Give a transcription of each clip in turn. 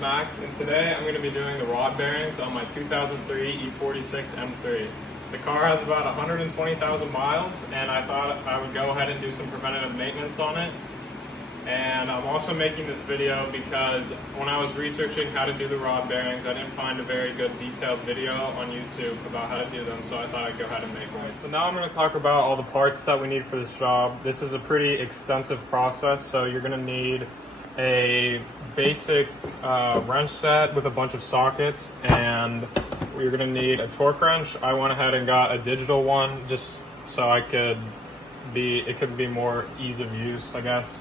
Max, and today I'm going to be doing the rod bearings on my 2003 E46 M3. The car has about 120,000 miles, and I thought I would go ahead and do some preventative maintenance on it. And I'm also making this video because when I was researching how to do the rod bearings, I didn't find a very good detailed video on YouTube about how to do them, so I thought I'd go ahead and make one. So now I'm going to talk about all the parts that we need for this job. This is a pretty extensive process, so you're going to need a basic wrench set with a bunch of sockets, and you're going to need a torque wrench. I went ahead and got a digital one just so it could be more ease of use, I guess.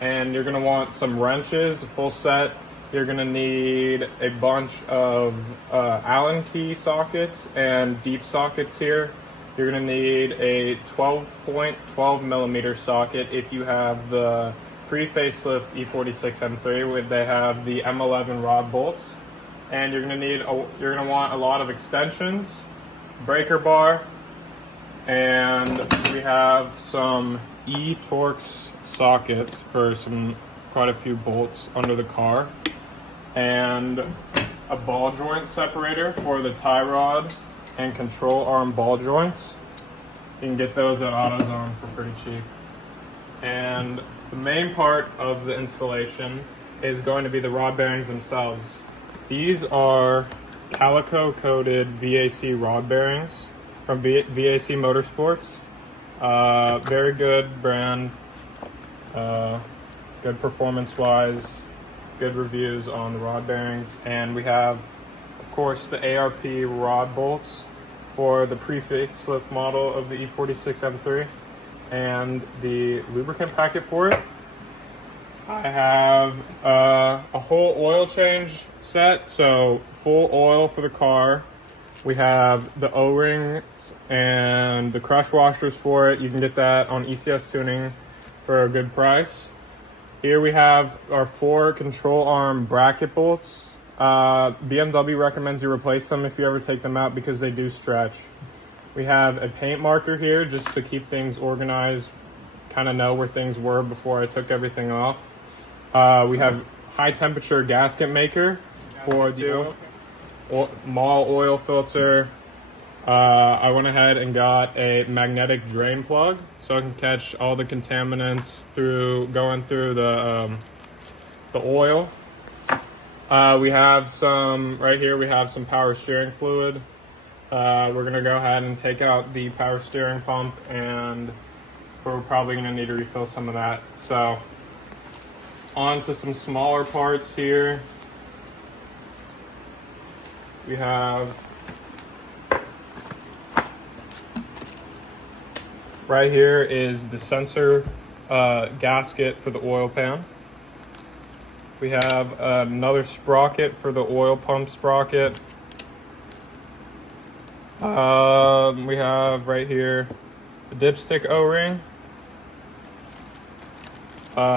And you're going to want some wrenches, a full set. You're going to need a bunch of Allen key sockets and deep sockets here. You're going to need a 12 millimeter socket if you have the pre-facelift E46 M3, where they have the M11 rod bolts. And you're going to want a lot of extensions, breaker bar, and we have some E-Torx sockets for quite a few bolts under the car, and a ball joint separator for the tie rod and control arm ball joints. You can get those at AutoZone for pretty cheap. And the main part of the installation is going to be the rod bearings themselves. These are calico coated VAC rod bearings from VAC Motorsports. Very good brand. Good performance-wise, good reviews on the rod bearings, and we have, of course, the ARP rod bolts for the pre-facelift model of the E46 M3, and the lubricant packet for it. I have a whole oil change set, so full oil for the car. We have the O-rings and the crush washers for it. You can get that on ECS Tuning for a good price. Here we have our 4 control arm bracket bolts. BMW recommends you replace them if you ever take them out because they do stretch. We have a paint marker here just to keep things organized, kind of know where things were before I took everything off. We have high temperature gasket maker for the mall oil filter. I went ahead and got a magnetic drain plug so I can catch all the contaminants going through the oil. We have right here we have some power steering fluid. We're gonna go ahead and take out the power steering pump, and we're probably gonna need to refill some of that. So on to some smaller parts here. We have right here is the sensor gasket for the oil pan. We have another sprocket for the oil pump sprocket. We have right here the dipstick O-ring,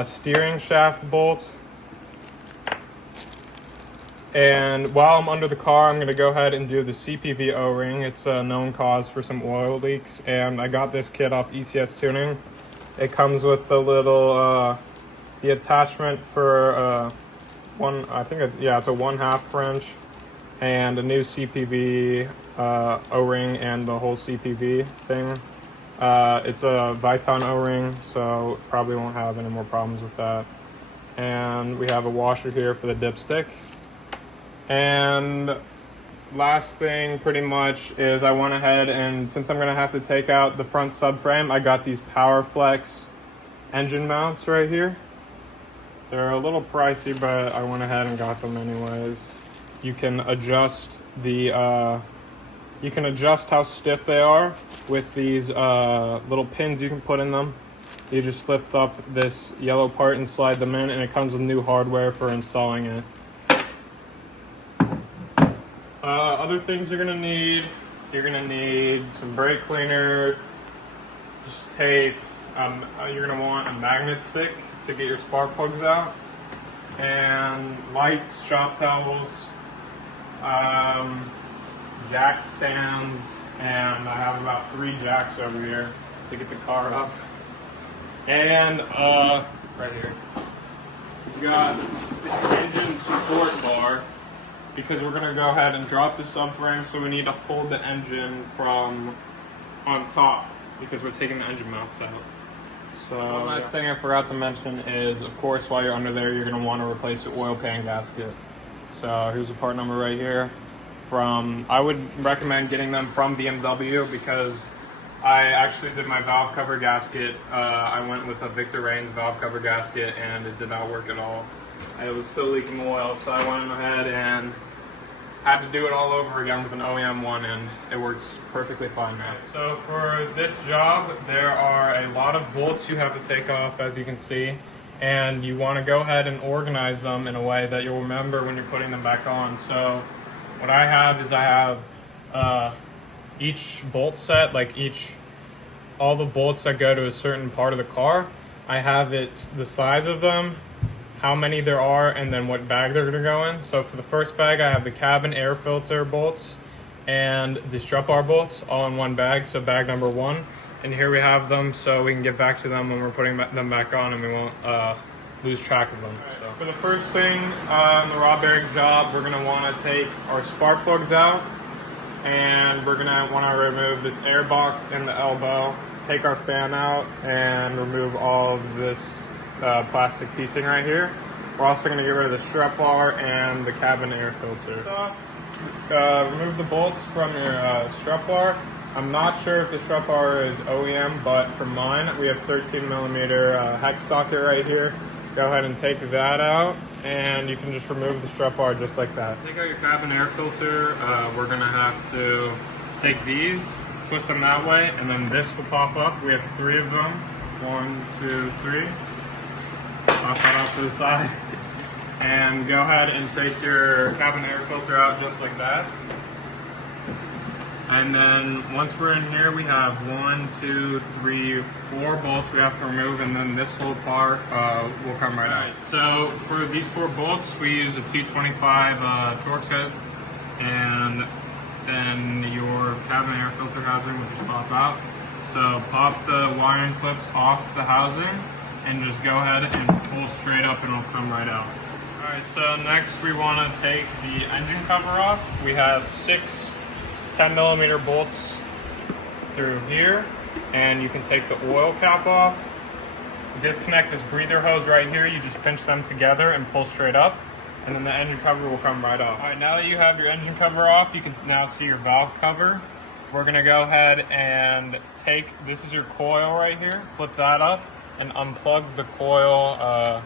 steering shaft bolt. And while I'm under the car, I'm going to go ahead and do the CPV O-ring. It's a known cause for some oil leaks, and I got this kit off ECS Tuning. It comes with the little the attachment for it's a 1/2 wrench, and a new CPV O-ring and the whole CPV thing. It's a Viton O-ring, so probably won't have any more problems with that. And we have a washer here for the dipstick. And last thing pretty much is I went ahead and, since I'm going to have to take out the front subframe, I got these PowerFlex engine mounts right here. They're a little pricey, but I went ahead and got them anyways. You can adjust how stiff they are with these little pins you can put in them. You just lift up this yellow part and slide them in, and it comes with new hardware for installing it. Other things you're gonna need some brake cleaner, just tape. You're gonna want a magnet stick to get your spark plugs out, and lights, shop towels, jack stands, and I have about 3 jacks over here to get the car up. And right here, we've got this engine support bar. because we're gonna go ahead and drop the subframe, so we need to hold the engine from on top because we're taking the engine mounts out. So one last thing I forgot to mention is, of course, while you're under there, you're gonna want to replace the oil pan gasket. So here's the part number right here. I would recommend getting them from BMW because I actually did my valve cover gasket. I went with a Victor Reigns valve cover gasket and it did not work at all. It was still leaking oil, so I went ahead and had to do it all over again with an OEM one, and it works perfectly fine now. So for this job, there are a lot of bolts you have to take off, as you can see, and you want to go ahead and organize them in a way that you'll remember when you're putting them back on. So what I have is each bolt set, all the bolts that go to a certain part of the car, I have the size of them, how many there are, and then what bag they're gonna go in. So for the first bag, I have the cabin air filter bolts and the strut bar bolts all in one bag, so bag number 1. And here we have them, so we can get back to them when we're putting them back on and we won't lose track of them. So for the first thing in the rod bearing job, we're gonna wanna take our spark plugs out, and we're gonna wanna remove this air box in the elbow, take our fan out, and remove all of this plastic piecing right here. We're also going to get rid of the strut bar and the cabin air filter. Remove the bolts from your strut bar. I'm not sure if the strut bar is OEM, but for mine, we have 13mm hex socket right here. Go ahead and take that out, and you can just remove the strut bar just like that. Take out your cabin air filter. We're going to have to take these, twist them that way, and then this will pop up. We have 3 of them. 1, 2, 3. Toss that off to the side. And go ahead and take your cabin air filter out just like that. And then once we're in here, we have 1, 2, 3, 4 bolts we have to remove, and then this whole part will come right out. So for these 4 bolts, we use a T25 Torx head, and then your cabin air filter housing will just pop out. So pop the wiring clips off the housing and just go ahead and pull straight up and it'll come right out. Alright, so next we want to take the engine cover off. We have 6 10mm bolts through here, and you can take the oil cap off. Disconnect this breather hose right here. You just pinch them together and pull straight up, and then the engine cover will come right off. Alright, now that you have your engine cover off, you can now see your valve cover. We're going to go ahead and this is your coil right here, flip that up and unplug the coil,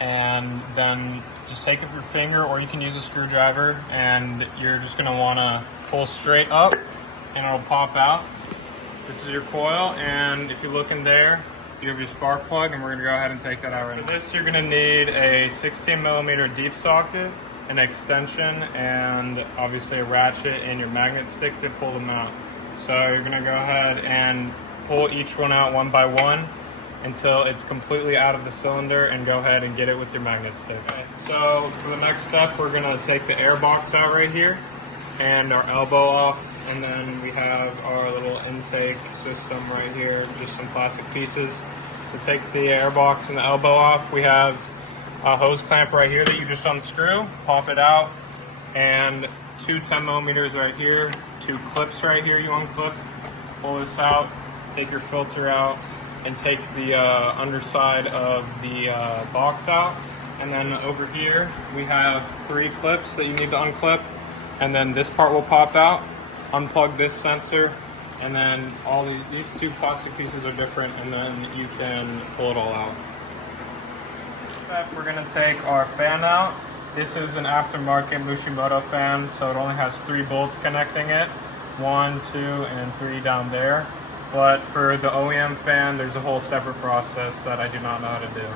and then just take it with your finger, or you can use a screwdriver, and you're just going to want to pull straight up and it'll pop out. This is your coil, and if you look in there, you have your spark plug, and we're going to go ahead and take that out right now. For this, you're going to need a 16mm deep socket, an extension, and obviously a ratchet and your magnet stick to pull them out. So you're going to go ahead and pull each one out one by one until it's completely out of the cylinder, and go ahead and get it with your magnet stick. Okay. So for the next step, we're going to take the air box out right here and our elbow off, and then we have our little intake system right here, just some plastic pieces. To take the air box and the elbow off, we have a hose clamp right here that you just unscrew, pop it out, and 2 10mm right here, 2 clips right here you unclip, pull this out, take your filter out, and take the underside of the box out. And then over here we have 3 clips that you need to unclip, and then this part will pop out. Unplug this sensor, and then all these 2 plastic pieces are different, and then you can pull it all out. We're going to take our fan out. This is an aftermarket Mushimoto fan, so it only has 3 bolts connecting it, 1, 2, and 3 down there. But for the OEM fan, there's a whole separate process that I do not know how to do.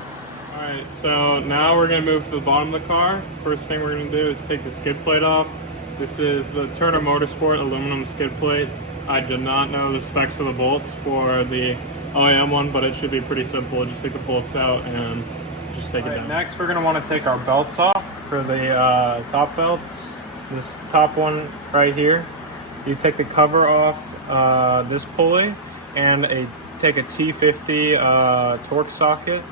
Alright, so now we're going to move to the bottom of the car. First thing we're going to do is take the skid plate off. This is the Turner Motorsport aluminum skid plate. I did not know the specs of the bolts for the OEM one, but it should be pretty simple. Just take the bolts out and just take it down. Next, we're going to want to take our belts off for the top belts. This top one right here. You take the cover off this pulley and take a T50 Torx socket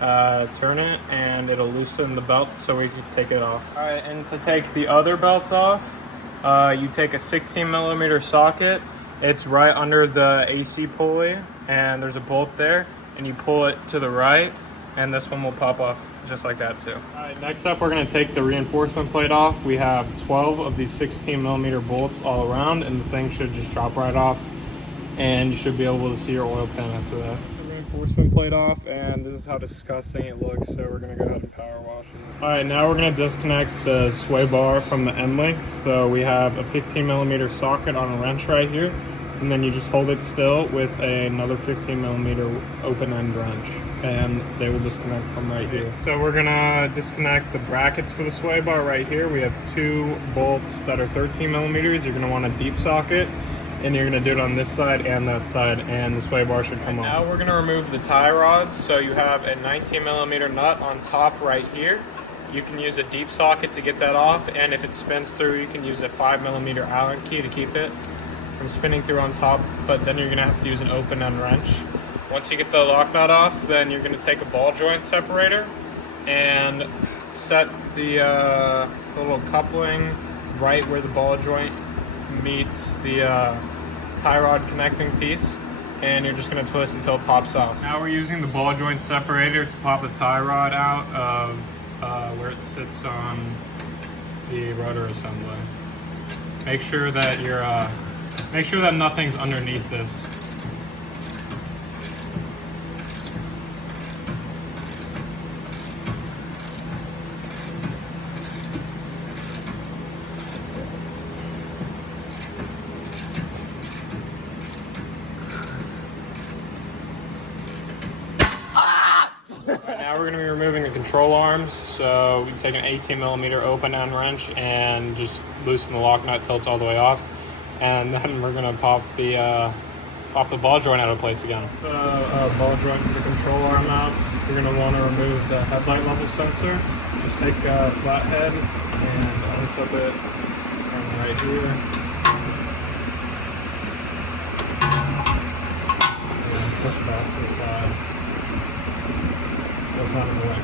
turn it, and it'll loosen the belt so we can take it off. All right, and to take the other belt off, you take a 16mm socket. It's right under the AC pulley, and there's a bolt there, and you pull it to the right, and this one will pop off just like that too. All right, next up we're gonna take the reinforcement plate off. We have 12 of these 16mm bolts all around, and the thing should just drop right off, and you should be able to see your oil pan after that. The reinforcement plate off, and this is how disgusting it looks, so we're gonna go ahead and power wash it. All right, now we're gonna disconnect the sway bar from the end links. So we have a 15mm socket on a wrench right here, and then you just hold it still with another 15mm open end wrench, and they will disconnect from right here. So we're gonna disconnect the brackets for the sway bar right here. We have 2 bolts that are 13mm. You're gonna want a deep socket, and you're gonna do it on this side and that side, and the sway bar should come off. Now we're gonna remove the tie rods. So you have a 19mm nut on top right here. You can use a deep socket to get that off, and if it spins through, you can use a 5mm Allen key to keep it from spinning through on top, but then you're gonna have to use an open end wrench. Once you get the lock nut off, then you're gonna take a ball joint separator and set the little coupling right where the ball joint meets the tie rod connecting piece, and you're just gonna twist until it pops off. Now we're using the ball joint separator to pop the tie rod out of where it sits on the rotor assembly. Make sure that nothing's underneath this. Now we're going to be removing the control arms. So we take an 18mm open end wrench and just loosen the lock nut till it's all the way off, and then we're going to pop the ball joint out of place again. The ball joint for the control arm out. You're going to want to remove the headlight level sensor. Just take a flathead and unclip it from right here. And push it off to the side. So it's not in the way.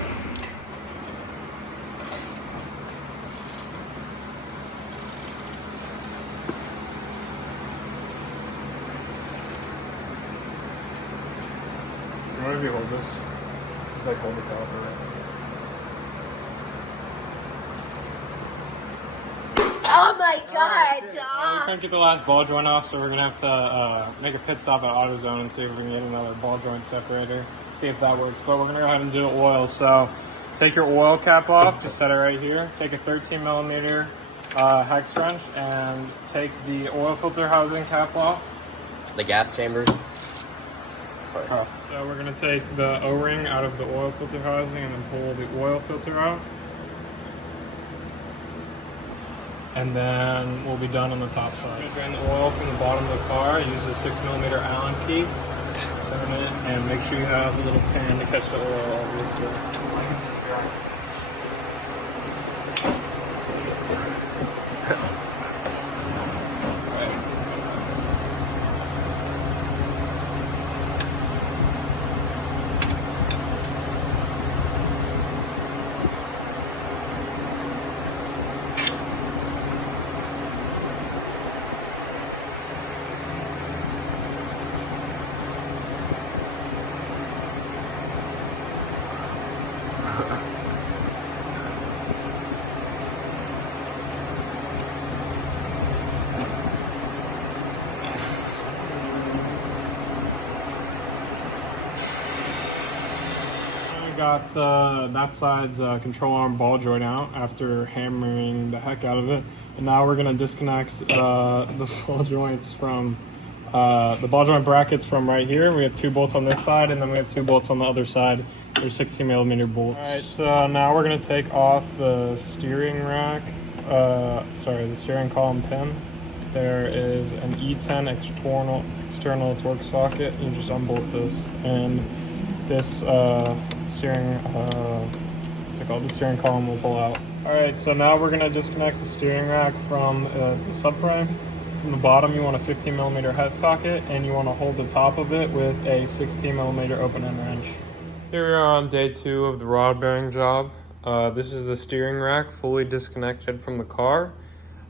What if you hold this? Just like hold the caliper. Oh my god! We can't get the last ball joint off, so we're gonna have to make a pit stop at AutoZone and see if we can get another ball joint separator. See if that works. But we're gonna go ahead and do the oil. So take your oil cap off, just set it right here. Take a 13mm hex wrench and take the oil filter housing cap off. The gas chambers. Sorry. Oh. So we're gonna take the O-ring out of the oil filter housing and then pull the oil filter out. And then we'll be done on the top side. We're gonna drain the oil from the bottom of the car. Use a 6mm Allen key. Turn it, and make sure you have a little pan to catch the oil, obviously. Got that side's control arm ball joint out after hammering the heck out of it, and now we're gonna disconnect the ball joints from the ball joint brackets from right here. We have 2 bolts on this side, and then we have 2 bolts on the other side. They're 16mm bolts. All right, so now we're gonna take off the steering rack. The steering column pin. There is an E10 external torque socket. You just unbolt this, and this steering the steering column will pull out. All right, so now we're gonna disconnect the steering rack from the subframe. From the bottom, you want a 15mm head socket, and you want to hold the top of it with a 16mm open end wrench. Here we are on day 2 of the rod bearing job. This is the steering rack fully disconnected from the car.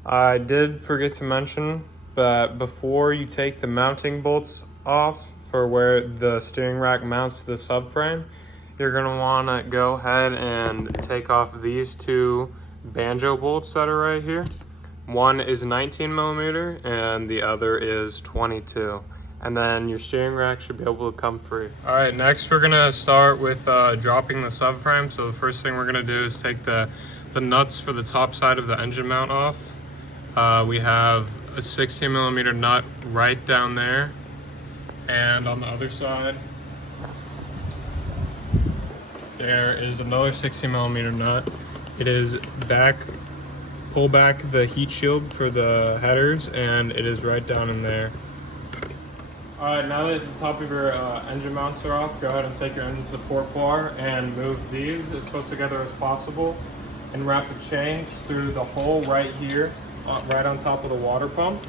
I did forget to mention that before you take the mounting bolts off for where the steering rack mounts to the subframe, you're going to want to go ahead and take off these 2 banjo bolts that are right here. One is 19 millimeter and the other is 22. And then your steering rack should be able to come free. All right, next we're gonna start with dropping the subframe. So the first thing we're gonna do is take the nuts for the top side of the engine mount off. We have a 16 millimeter nut right down there. And on the other side, there is another 16 millimeter nut. It is pull back the heat shield for the headers, and it is right down in there. Alright, now that the top of your engine mounts are off, go ahead and take your engine support bar and move these as close together as possible and wrap the chains through the hole right here, right on top of the water pump.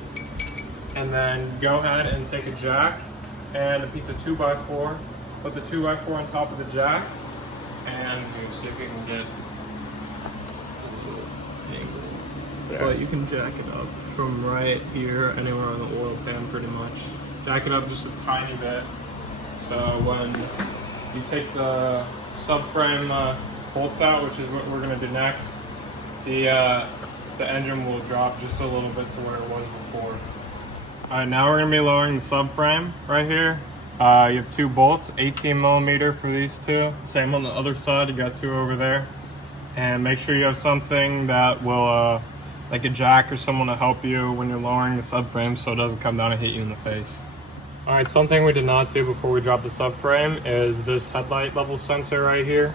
And then go ahead and take a jack and a piece of 2x4, put the 2x4 on top of the jack, and see if you can get there. But you can jack it up from right here anywhere on the oil pan pretty much. Jack it up just a tiny bit, so when you take the subframe bolts out, which is what we're going to do next, the engine will drop just a little bit to where it was before. Alright, now we're going to be lowering the subframe right here. You have 2 bolts, 18 millimeter for these 2. Same on the other side, you got 2 over there. And make sure you have something that will, like a jack or someone to help you when you're lowering the subframe so it doesn't come down and hit you in the face. Alright, something we did not do before we dropped the subframe is this headlight level sensor right here.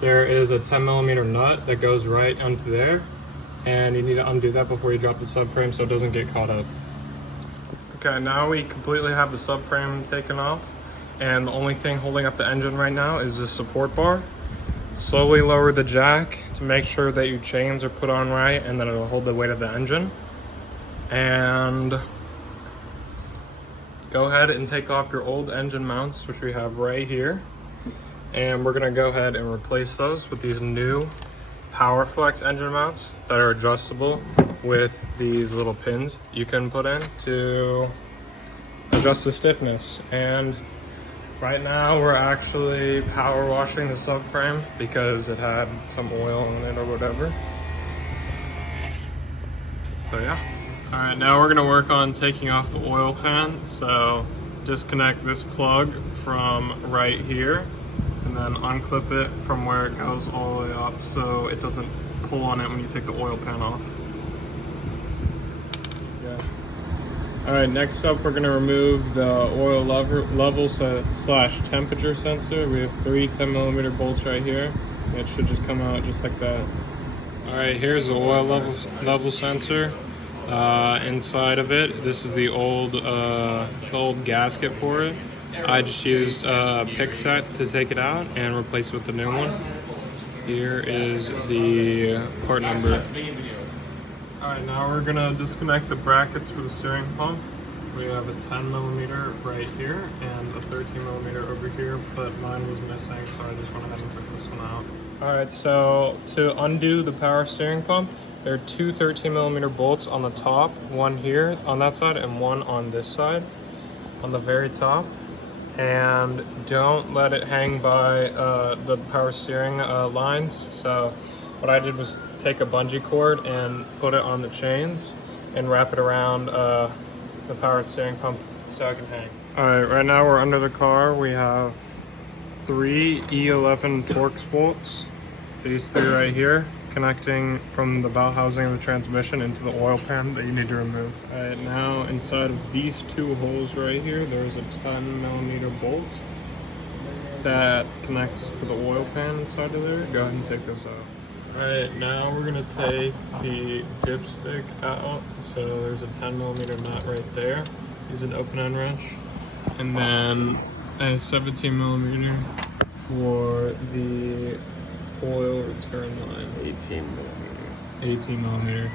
There is a 10 millimeter nut that goes right onto there, and you need to undo that before you drop the subframe so it doesn't get caught up. Okay, now we completely have the subframe taken off, and the only thing holding up the engine right now is this support bar. Slowly lower the jack to make sure that your chains are put on right and that it'll hold the weight of the engine. And go ahead and take off your old engine mounts, which we have right here. And we're gonna go ahead and replace those with these new PowerFlex engine mounts that are adjustable with these little pins you can put in to adjust the stiffness. And right now we're actually power washing the subframe because it had some oil in it or whatever. So yeah. Alright, now we're gonna work on taking off the oil pan. So disconnect this plug from right here and then unclip it from where it goes all the way up so it doesn't pull on it when you take the oil pan off. Yeah. Alright, next up we're gonna remove the oil level slash temperature sensor. We have 3 10 millimeter bolts right here. It should just come out just like that. Alright, here's the oil level sensor. Inside of it, this is the old gasket for it. I just used a pick set to take it out and replace it with the new one. Here is the part number. Alright, now we're gonna disconnect the brackets for the steering pump. We have a 10 millimeter right here and a 13 millimeter over here, but mine was missing, so I just went ahead and took this one out. Alright, so to undo the power steering pump, there are 2 13 millimeter bolts on the top, one here on that side and one on this side, on the very top. And don't let it hang by the power steering lines. So what I did was take a bungee cord and put it on the chains and wrap it around the power steering pump so I can hang. Alright, right now we're under the car. We have 3 E11 Torx bolts. These 3 right here, connecting from the bell housing of the transmission into the oil pan that you need to remove. Alright, now inside of these 2 holes right here, there's a 10 millimeter bolt that connects to the oil pan inside of there. Go ahead and take those out. Alright, now we're gonna take the dipstick out. So there's a 10 millimeter nut right there. Use an open end wrench. And then a 17 millimeter for the oil return line. 18 millimeter.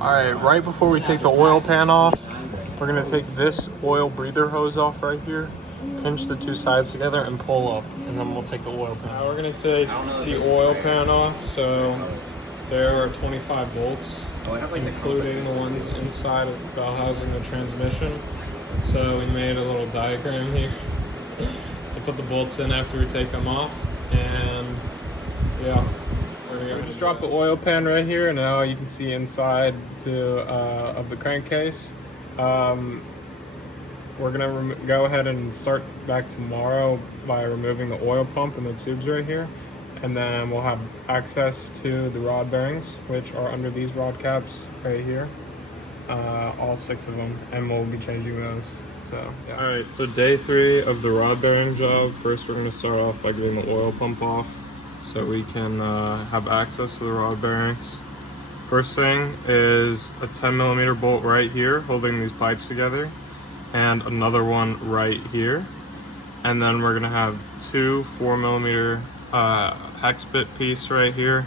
Alright, right before we take the oil pan off, we're gonna take this oil breather hose off right here. pinch the two sides together and pull up, and then we'll take the oil pan. Now we're gonna take the oil pan off. So there are 25 bolts, including the ones inside of the bell housing, the transmission. So we made a little diagram here to put the bolts in after we take them off, and yeah. We just dropped the oil pan right here, and now you can see inside of the crankcase. We're gonna go ahead and start back tomorrow by removing the oil pump and the tubes right here, and then we'll have access to the rod bearings, which are under these rod caps right here, all 6 of them, and we'll be changing those. So yeah. All right, so day 3 of the rod bearing job. First, we're gonna start off by getting the oil pump off, so we can have access to the rod bearings. First thing is a 10mm bolt right here holding these pipes together, and another one right here. And then we're gonna have 2 4mm hex bit piece right here,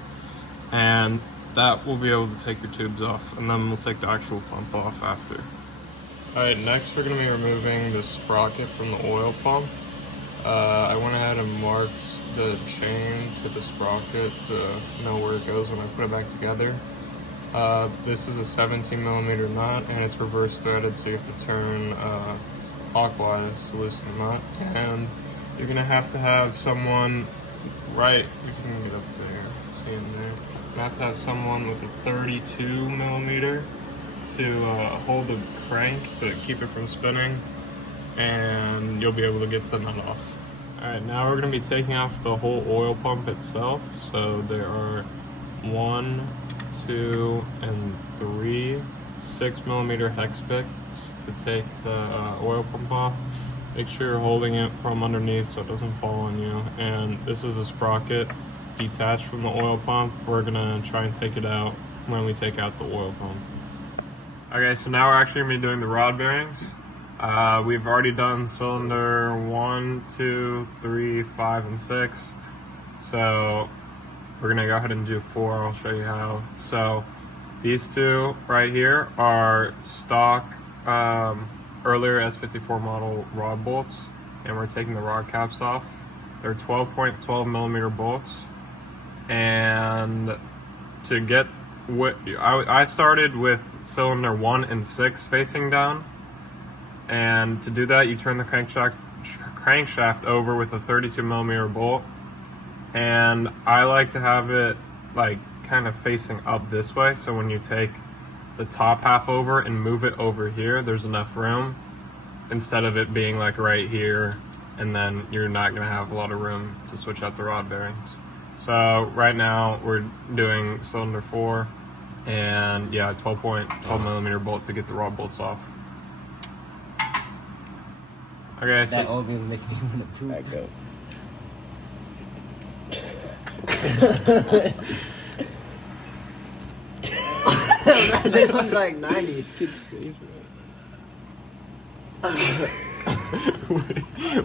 and that will be able to take your tubes off, and then we'll take the actual pump off after. All right, next we're gonna be removing the sprocket from the oil pump. I went ahead and marked the chain to the sprocket to know where it goes when I put it back together. This is a 17mm nut, and it's reverse threaded, so you have to turn clockwise to loosen the nut. And you're gonna have someone right, if you can get up there, see in there. You have to have someone with a 32mm to hold the crank to keep it from spinning, and you'll be able to get the nut off. Alright, now we're going to be taking off the whole oil pump itself. So there are 1, 2, and 3 6mm hex bits to take the oil pump off. Make sure you're holding it from underneath so it doesn't fall on you. And this is a sprocket detached from the oil pump. We're going to try and take it out when we take out the oil pump. Okay, so now we're actually going to be doing the rod bearings. We've already done cylinder 1, 2, 3, 5, and 6. So we're gonna go ahead and do 4. I'll show you how. So these 2 right here are stock earlier S54 model rod bolts, and we're taking the rod caps off. They're 12.12mm bolts, and to get what I started with cylinder 1 and 6 facing down. And to do that, you turn the crankshaft over with a 32mm bolt. And I like to have it like kind of facing up this way, so when you take the top half over and move it over here, there's enough room, instead of it being like right here, and then you're not gonna have a lot of room to switch out the rod bearings. So right now we're doing cylinder 4, and yeah, 12.12mm bolt to get the rod bolts off. Okay, so that all gonna make me want to poop. This one's like 90.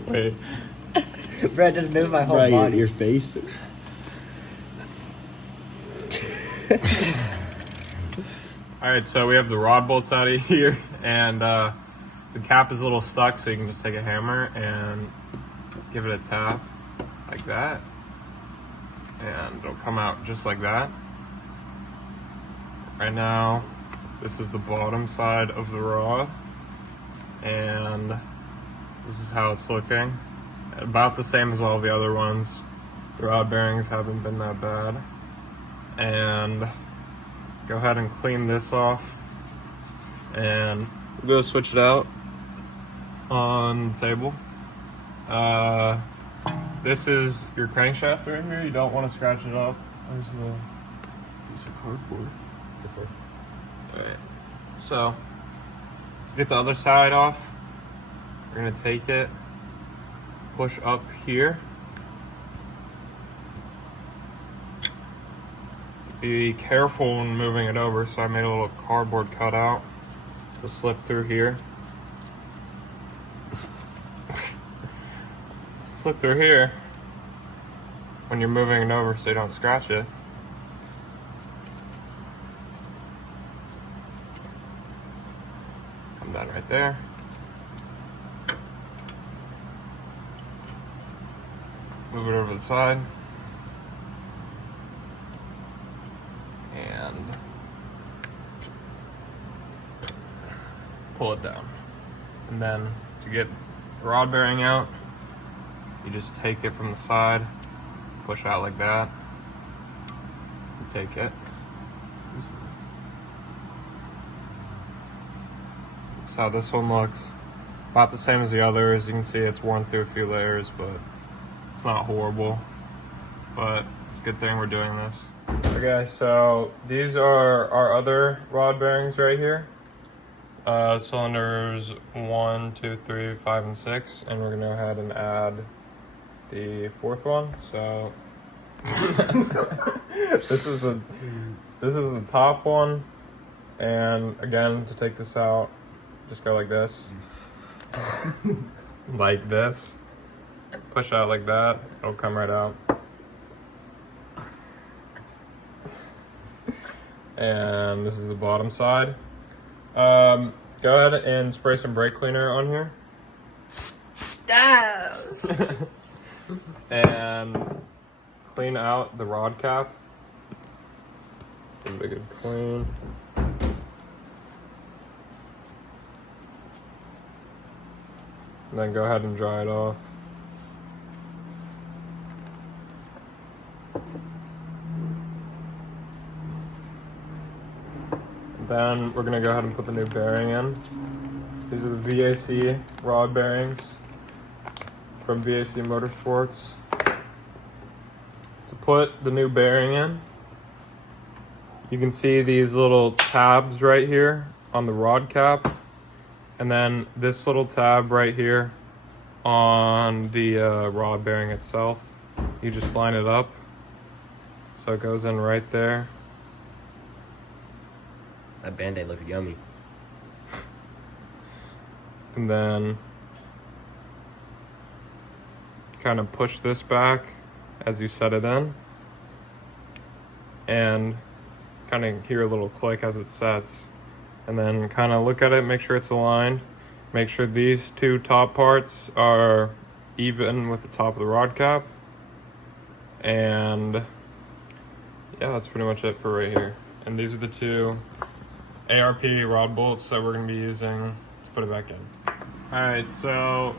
wait. Brad, just move my whole body. Your face. Alright, so we have the rod bolts out of here, and the cap is a little stuck, so you can just take a hammer and give it a tap like that, and it'll come out just like that. Right now, this is the bottom side of the rod, and this is how it's looking. About the same as all the other ones. The rod bearings haven't been that bad. And go ahead and clean this off, and we'll go switch it out on the table. This is your crankshaft right here. You don't want to scratch it up. There's the piece of cardboard. Alright, so to get the other side off, we're gonna take it, push up here. Be careful when moving it over, so I made a little cardboard cutout to slip through here. Slip through here when you're moving it over so you don't scratch it. Come down right there. move it over to the side. And pull it down. And then to get the rod bearing out, you just take it from the side, push out like that, and take it. That's how this one looks. About the same as the other. As you can see, it's worn through a few layers, but it's not horrible. But it's a good thing we're doing this. Okay, so these are our other rod bearings right here. Cylinders 1, 2, 3, 5, and 6, and we're gonna go ahead and add the fourth one. So this is the top one, and again, to take this out, just go like this, like this, push out like that, it'll come right out. And this is the bottom side. Go ahead and spray some brake cleaner on here. And clean out the rod cap. Give it a good clean. And then go ahead and dry it off. Then we're gonna go ahead and put the new bearing in. These are the VAC rod bearings from VAC Motorsports. To put the new bearing in, you can see these little tabs right here on the rod cap, and then this little tab right here on the rod bearing itself. You just line it up so it goes in right there. That Band-Aid looked yummy. And then kind of push this back as you set it in, and kind of hear a little click as it sets. And then kind of look at it, make sure it's aligned. Make sure these two top parts are even with the top of the rod cap. And yeah, that's pretty much it for right here. And these are the two ARP rod bolts that we're gonna be using to put it back in. All right, so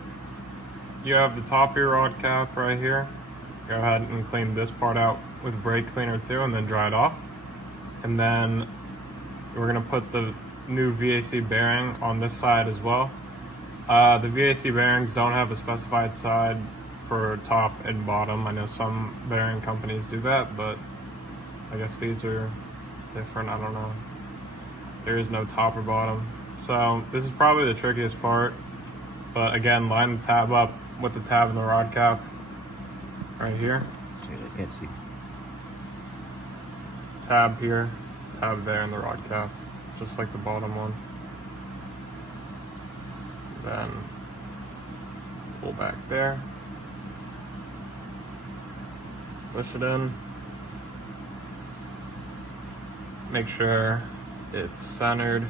you have the top of your rod cap right here. Go ahead and clean this part out with brake cleaner too, and then dry it off. And then we're gonna put the new VAC bearing on this side as well. The VAC bearings don't have a specified side for top and bottom. I know some bearing companies do that, but I guess these are different, I don't know. There is no top or bottom. So this is probably the trickiest part. But again, line the tab up with the tab in the rod cap right here. I can't see. Tab here, tab there in the rod cap, just like the bottom one. Then pull back there. Push it in. Make sure it's centered.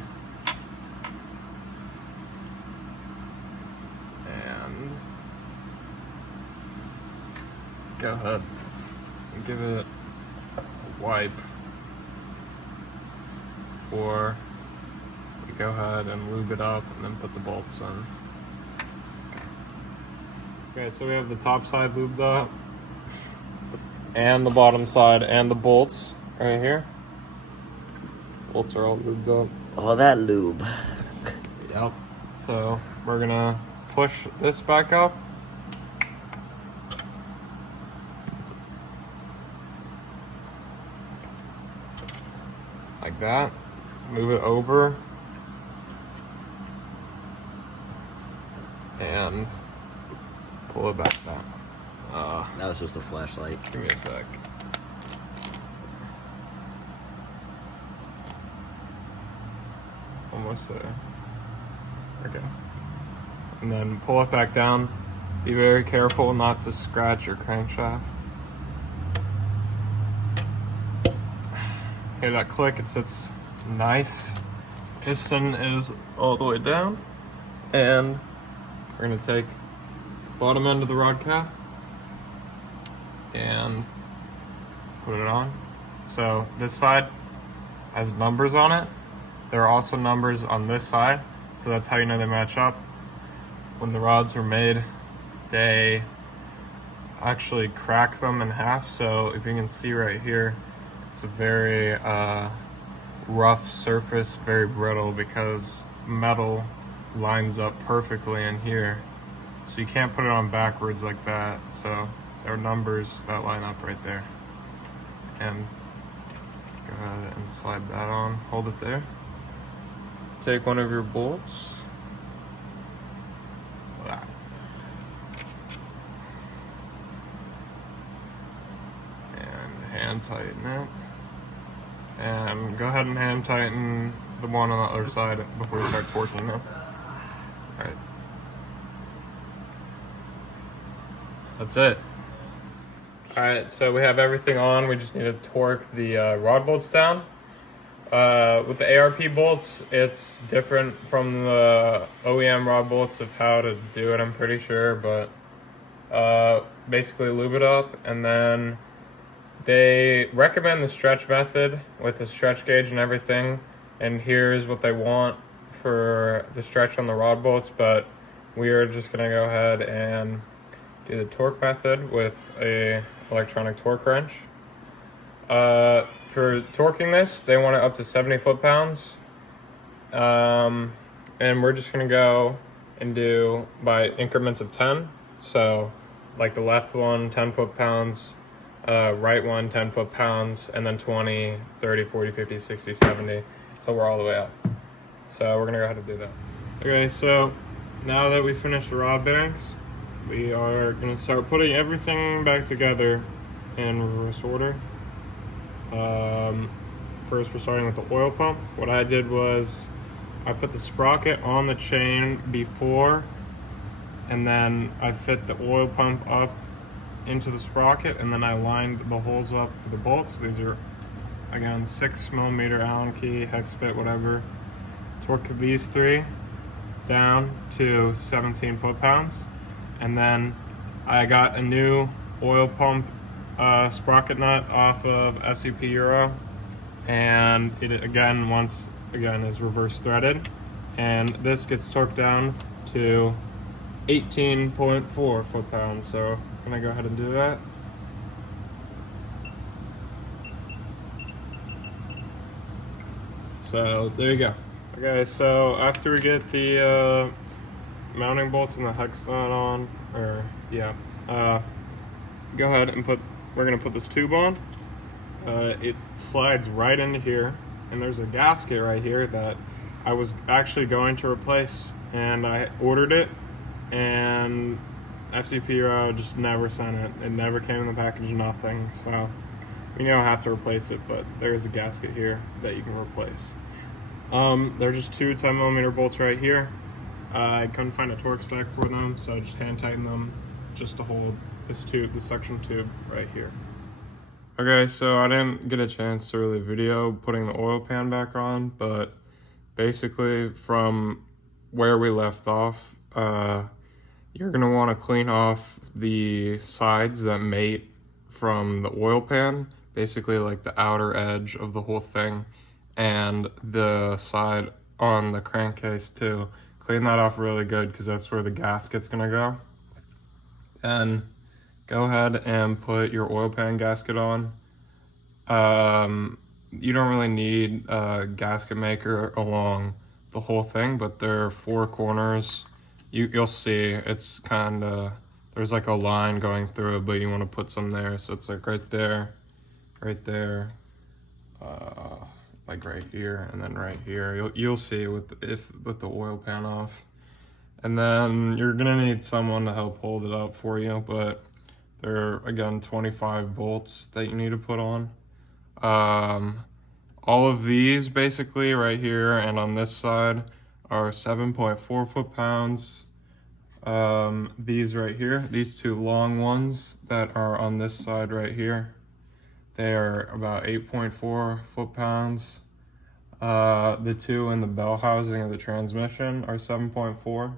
And go ahead and give it a wipe before we go ahead and lube it up and then put the bolts in. Okay, so we have the top side lubed up and the bottom side and the bolts right here. Bolts are all lubed up. All that lube. Yep. So we're gonna push this back up. Like that. Move it over. And pull it back down. That was just a flashlight. Give me a sec. Almost there. Okay. And then pull it back down. Be very careful not to scratch your crankshaft. Hear that click? It sits nice. Piston is all the way down. And we're gonna take the bottom end of the rod cap and put it on. So this side has numbers on it. There are also numbers on this side, so that's how you know they match up. When the rods were made, they actually crack them in half. So if you can see right here, it's a very rough surface, very brittle, because metal lines up perfectly in here. So you can't put it on backwards like that. So there are numbers that line up right there. And go ahead and slide that on, hold it there. Take one of your bolts. And hand tighten it. And go ahead and hand tighten the one on the other side before you start torquing them. Alright. That's it. Alright, so we have everything on. We just need to torque the rod bolts down. With the ARP bolts, it's different from the OEM rod bolts of how to do it, I'm pretty sure, but basically lube it up, and then they recommend the stretch method with the stretch gauge and everything, and here's what they want for the stretch on the rod bolts, but we are just going to go ahead and do the torque method with a electronic torque wrench. For torquing this, they want it up to 70 foot-pounds. And we're just gonna go and do by increments of 10. So like the left one, 10 foot-pounds, right one, 10 foot-pounds, and then 20, 30, 40, 50, 60, 70, so we're all the way up. So we're gonna go ahead and do that. Okay, so now that we finished the rod bearings, we are gonna start putting everything back together in reverse order. First we're starting with the oil pump. What I did was I put the sprocket on the chain before, and then I fit the oil pump up into the sprocket, and then I lined the holes up for the bolts. These are, again, 6mm Allen key, hex bit, whatever. Torque these three down to 17 foot-pounds, and then I got a new oil pump sprocket nut off of FCP Euro, and it again is reverse threaded, and this gets torqued down to 18.4 foot-pounds. So I'm gonna go ahead and do that. So there you go. Okay, so after we get the mounting bolts and the hex nut on, go ahead and we're gonna put this tube on. It slides right into here, and there's a gasket right here that I was actually going to replace, and I ordered it, and FCP just never sent it. It never came in the package, nothing. So we now have to replace it, but there's a gasket here that you can replace. They're just two 10mm bolts right here. I couldn't find a torque spec for them, so I just hand tightened them just to hold this tube, the suction tube right here. Okay, so I didn't get a chance to really video putting the oil pan back on, but basically from where we left off, you're gonna wanna clean off the sides that mate from the oil pan, basically like the outer edge of the whole thing, and the side on the crankcase too. Clean that off really good, because that's where the gasket's gonna go. And go ahead and put your oil pan gasket on. You don't really need a gasket maker along the whole thing, but there are 4 corners. You'll see it's kind of, there's like a line going through it, but you want to put some there. So it's like right there, like right here, and then right here. You'll see with the oil pan off. And then you're gonna need someone to help hold it up for you, but there are, again, 25 bolts that you need to put on. All of these basically right here and on this side are 7.4 foot-pounds. These right here, these 2 long ones that are on this side right here, they are about 8.4 foot-pounds. The 2 in the bell housing of the transmission are 7.4.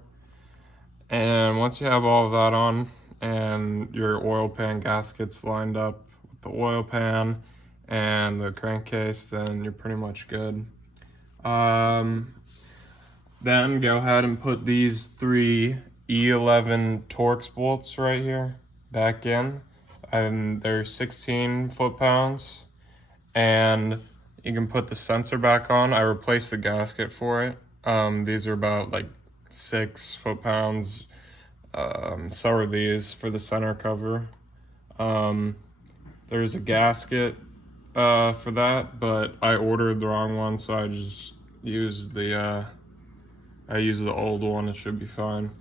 And once you have all of that on, and your oil pan gaskets lined up with the oil pan and the crankcase, then you're pretty much good. Then go ahead and put these 3 E11 Torx bolts right here back in, and they're 16 foot-pounds, and you can put the sensor back on. I replaced the gasket for it. These are about like 6 foot-pounds. So are these for the center cover. There's a gasket for that, but I ordered the wrong one, so I just used the old one. It should be fine.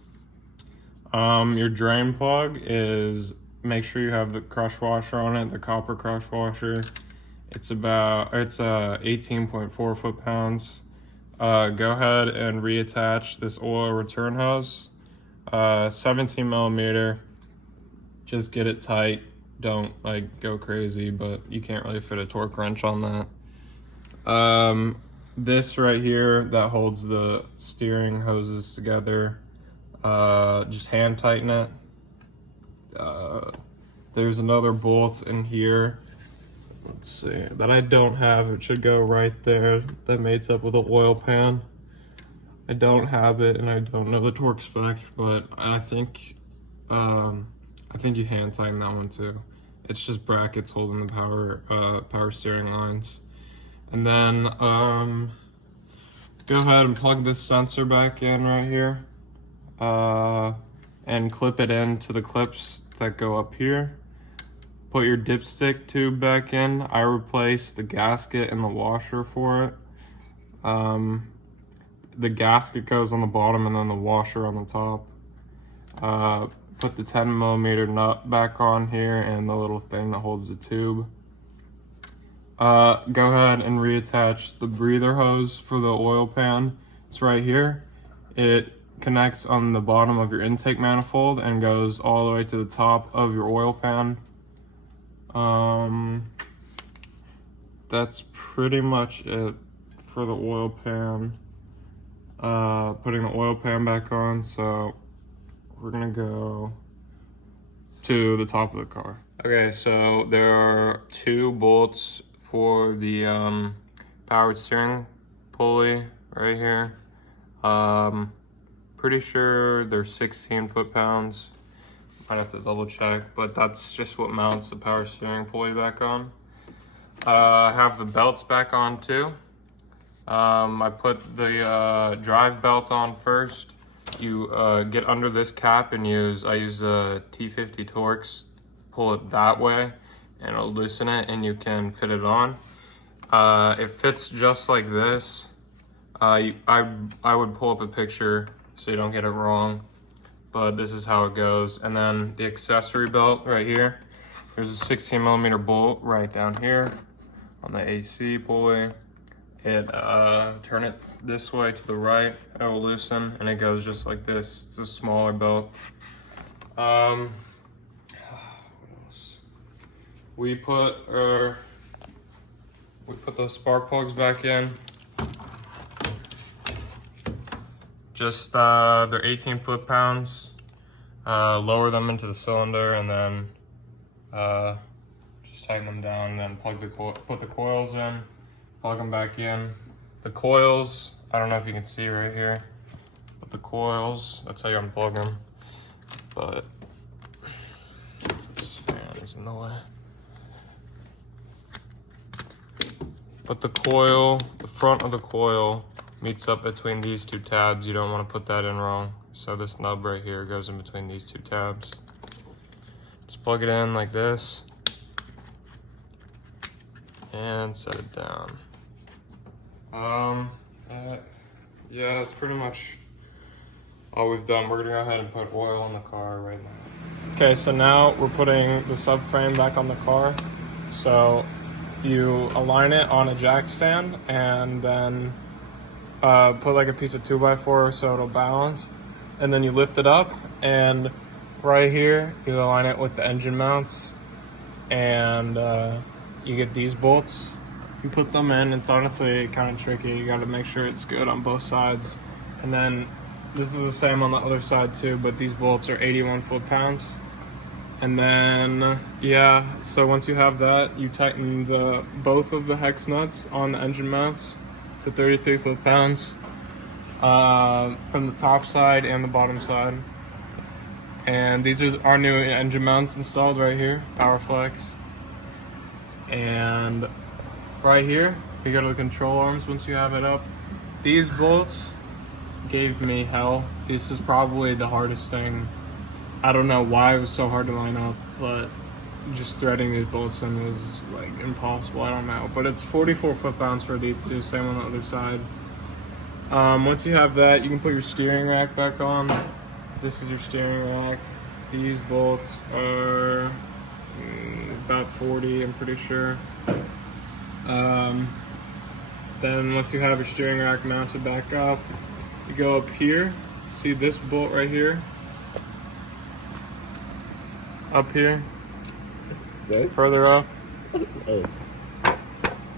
Your drain plug is, make sure you have the crush washer on it, the copper crush washer. It's 18.4 foot-pounds. Go ahead and reattach this oil return hose. 17 millimeter. Just get it tight. Don't like go crazy, but you can't really fit a torque wrench on that. This right here that holds the steering hoses together, just hand tighten it. There's another bolt in here, let's see, that I don't have. It should go right there, that mates up with the oil pan. I don't have it, and I don't know the torque spec, but I think you hand tighten that one too. It's just brackets holding the power steering lines. And then go ahead and plug this sensor back in right here, and clip it into the clips that go up here. Put your dipstick tube back in. I replaced the gasket and the washer for it. The gasket goes on the bottom and then the washer on the top. Put the 10 millimeter nut back on here and the little thing that holds the tube. Go ahead and reattach the breather hose for the oil pan. It's right here. It connects on the bottom of your intake manifold and goes all the way to the top of your oil pan. That's pretty much it for the oil pan. Putting the oil pan back on, so we're gonna go to the top of the car. Okay, so there are 2 bolts for the powered steering pulley right here. Pretty sure they're 16 foot-pounds. Might have to double check, but that's just what mounts the power steering pulley back on. I have the belts back on too. I put the drive belt on first. You get under this cap and I use the T50 Torx, pull it that way and it'll loosen it and you can fit it on. It fits just like this. I would pull up a picture so you don't get it wrong, but this is how it goes. And then the accessory belt right here, there's a 16 millimeter bolt right down here on the AC pulley. Turn it this way to the right, it will loosen, and it goes just like this. It's a smaller belt. What else? We put those spark plugs back in. Just they're 18 foot-pounds. Lower them into the cylinder and then just tighten them down, and then put the coils in. Plug them back in. The coils, I don't know if you can see right here, but the coils, that's how you unplug them. But this fan is in the way. But the coil, the front of the coil meets up between these 2 tabs. You don't want to put that in wrong. So this nub right here goes in between these 2 tabs. Just plug it in like this and set it down. Yeah, that's pretty much all we've done. We're gonna go ahead and put oil on the car right now. Okay, so now we're putting the subframe back on the car. So you align it on a jack stand and then put like a piece of 2x4 so it'll balance. And then you lift it up, and right here you align it with the engine mounts, and you get these bolts. You put them in. It's honestly kind of tricky. You got to make sure it's good on both sides. And then this is the same on the other side too, but these bolts are 81 foot-pounds. And then, yeah, so once you have that, you tighten both of the hex nuts on the engine mounts to 33 foot-pounds from the top side and the bottom side. And these are our new engine mounts installed right here, PowerFlex. And right here, you go to the control arms once you have it up. These bolts gave me hell. This is probably the hardest thing. I don't know why it was so hard to line up, but just threading these bolts in was like impossible. I don't know, but it's 44 foot-pounds for these two, same on the other side. Once you have that, you can put your steering rack back on. This is your steering rack. These bolts are about 40, I'm pretty sure. Then once you have your steering rack mounted back up, you go up here. See this bolt right here? Up here. Right? Further up. Oh.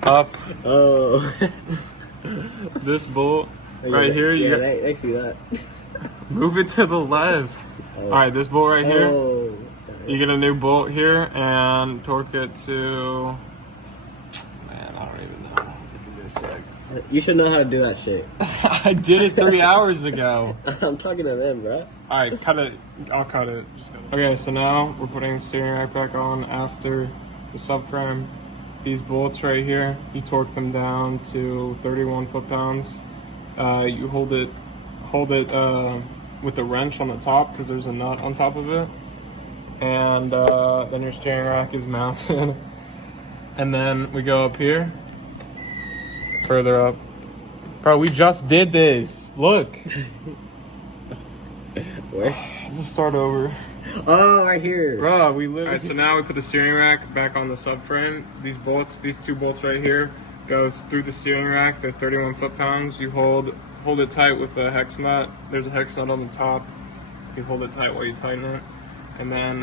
Up. Oh. This bolt right here. Yeah, You got, I see that. move it to the left. Oh. All right, this bolt right here. Oh. You get a new bolt here and torque it to. Man, I don't even know. Give me a sec. You should know how to do that shit. I did it 3 hours ago. I'm talking to them, bro. All right, cut it. I'll cut it. Okay, so now we're putting the steering rack back on after the subframe. These bolts right here, you torque them down to 31 foot-pounds. You hold it with the wrench on the top because there's a nut on top of it. And then your steering rack is mounted. And then we go up here, further up. Bro, we just did this. Look. Where? Let's start over. Oh, right here. Bro, we literally. Alright, so now we put the steering rack back on the subframe. These bolts, these two bolts right here, goes through the steering rack. They're 31 foot-pounds. You hold it tight with a hex nut. There's a hex nut on the top. You hold it tight while you tighten it. And then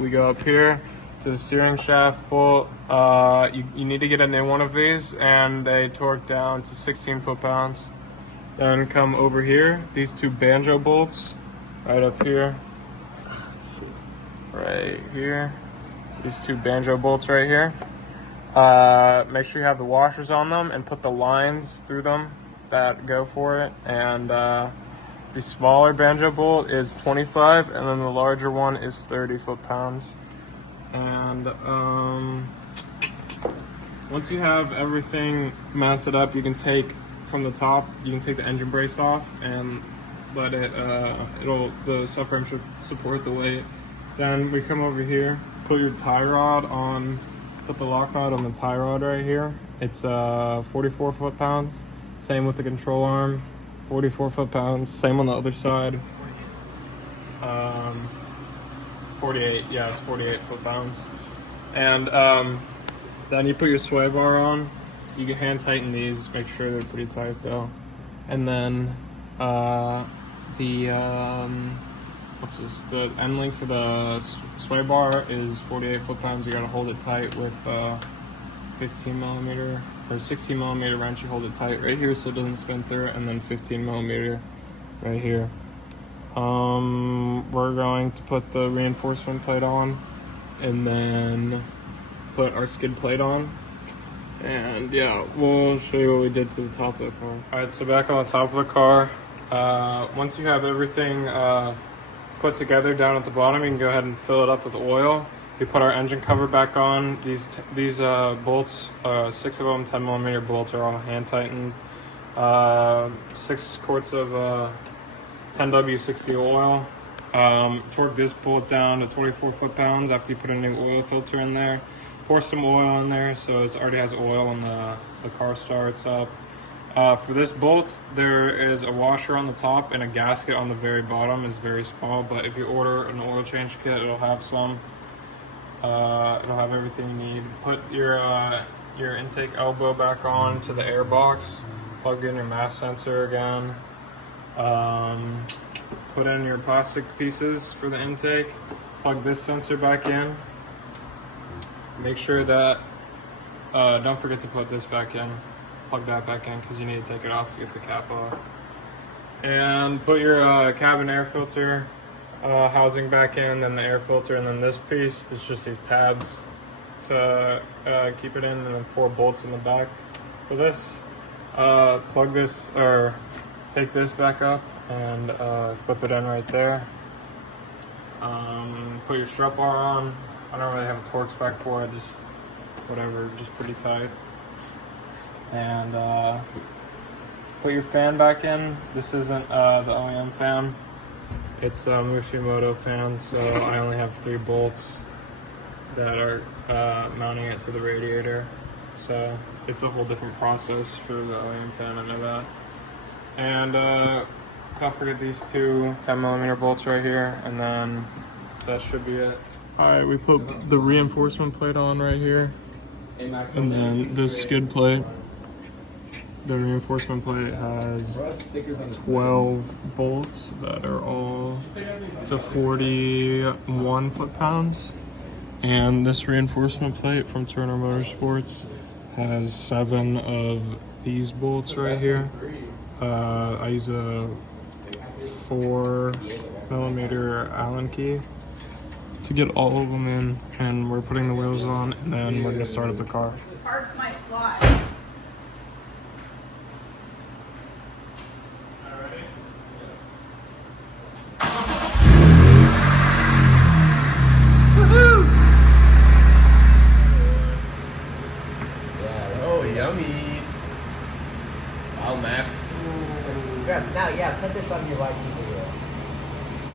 we go up here to the steering shaft bolt. You need to get a new one of these, and they torque down to 16 foot-pounds. Then come over here, these two banjo bolts, right up here. Right here. These two banjo bolts right here. Make sure you have the washers on them and put the lines through them that go for it. And the smaller banjo bolt is 25, and then the larger one is 30 foot-pounds. And once you have everything mounted up, you can take from the top, you can take the engine brace off and let it, the subframe should support the weight. Then we come over here, put your tie rod on, put the lock rod on the tie rod right here. It's 44 foot-pounds. Same with the control arm, 44 foot-pounds. Same on the other side. 48, yeah, it's 48 foot-pounds. And then you put your sway bar on. You can hand tighten these, make sure they're pretty tight though. And then the end length for the sway bar is 48 foot-pounds. You gotta hold it tight with 15 millimeter or 16 millimeter wrench. You hold it tight right here so it doesn't spin through it, and then 15 millimeter right here. We're going to put the reinforcement plate on and then put our skid plate on. And yeah, we'll show you what we did to the top of the car. All right, so back on the top of the car, once you have everything put together down at the bottom, you can go ahead and fill it up with oil. We put our engine cover back on. These bolts, 6 of them, 10 millimeter bolts, are all hand tightened. 6 quarts of 10W60 oil. Torque this bolt down to 24 foot-pounds after you put a new oil filter in there. Pour some oil in there so it already has oil when the car starts up. For this bolt, there is a washer on the top and a gasket on the very bottom. It's very small, but if you order an oil change kit, it'll have some. It'll have everything you need. Put your intake elbow back on to the air box. Plug in your mass sensor again. Put in your plastic pieces for the intake. Plug this sensor back in. Make sure that, don't forget to put this back in. Plug that back in because you need to take it off to get the cap off. And put your cabin air filter housing back in, then the air filter, and then this piece. There's just these tabs to keep it in, and then 4 bolts in the back for this. Plug this, or take this back up and clip it in right there. Put your strut bar on. I don't really have a torque spec for it, just whatever, just pretty tight. And put your fan back in. This isn't the OEM fan. It's a Mushimoto fan, so I only have 3 bolts that are mounting it to the radiator. So it's a whole different process for the OEM fan, I know that. And don't forget these 2 10mm bolts right here, and then that should be it. Alright, we put the reinforcement plate on right here, and then this skid plate. The reinforcement plate has 12 bolts that are all to 41 foot-pounds. And this reinforcement plate from Turner Motorsports has 7 of these bolts right here. I use a 4mm Allen key to get all of them in, and we're putting the wheels on, and then we're gonna start up the car. Parts might fly. Yummy. Wow, Max. Yeah, now, yeah, put this on your YT video.